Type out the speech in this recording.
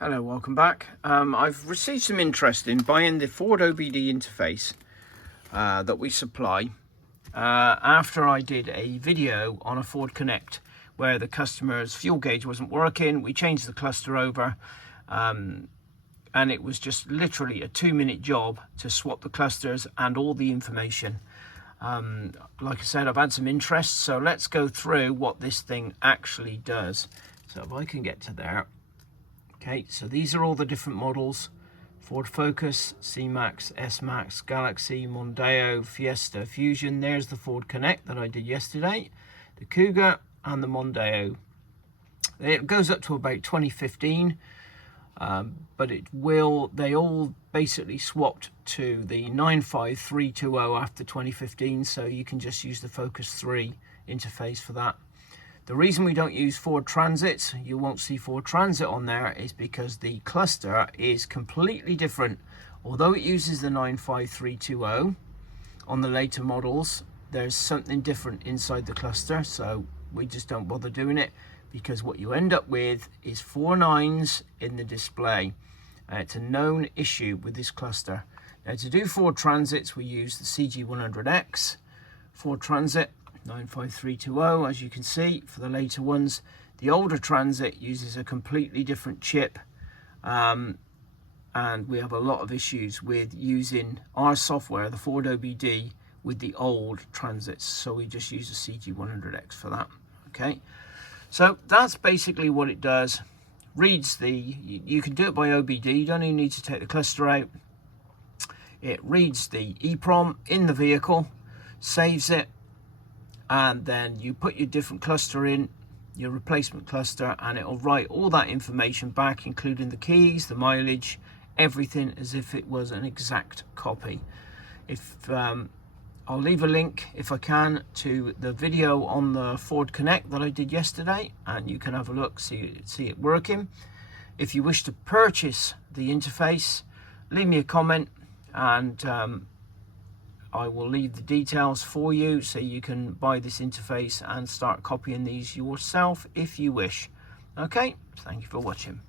Hello, welcome back. I've received some interest in buying the Ford OBD interface that we supply after I did a video on a Ford Connect where the customer's fuel gauge wasn't working. We changed the cluster over and it was just literally a 2-minute job to swap the clusters and all the information. Like I said, I've had some interest, so let's go through what this thing actually does. So if I can get to there. Okay, so these are all the different models: Ford Focus, C-Max, S-Max, Galaxy, Mondeo, Fiesta, Fusion. There's the Ford Connect that I did yesterday, the Kuga and the Mondeo. It goes up to about 2015, but they all basically swapped to the 95320 after 2015, so you can just use the Focus 3 interface for that. The reason we don't use Ford Transit, you won't see Ford Transit on there, is because the cluster is completely different. Although it uses the 95320 on the later models, there's something different inside the cluster, so we just don't bother doing it, because what you end up with is 4 9s in the display. It's a known issue with this cluster. Now, to do Ford Transits, we use the CG100X Ford Transit 95320, as you can see. For the later ones, the older Transit uses a completely different chip, and we have a lot of issues with using our software, the Ford OBD, with the old Transits, so we just use the CG100X for that. Okay, so that's basically what it does. You can do it by OBD, you don't even need to take the cluster out. It reads the EEPROM in the vehicle, saves it, and then you put your different cluster in, your replacement cluster, and it'll write all that information back, including the keys, the mileage, everything, as if it was an exact copy. I'll leave a link, if I can, to the video on the Ford Connect that I did yesterday, and you can have a look, see it working. If you wish to purchase the interface, leave me a comment, and I will leave the details for you so you can buy this interface and start copying these yourself if you wish. Okay, thank you for watching.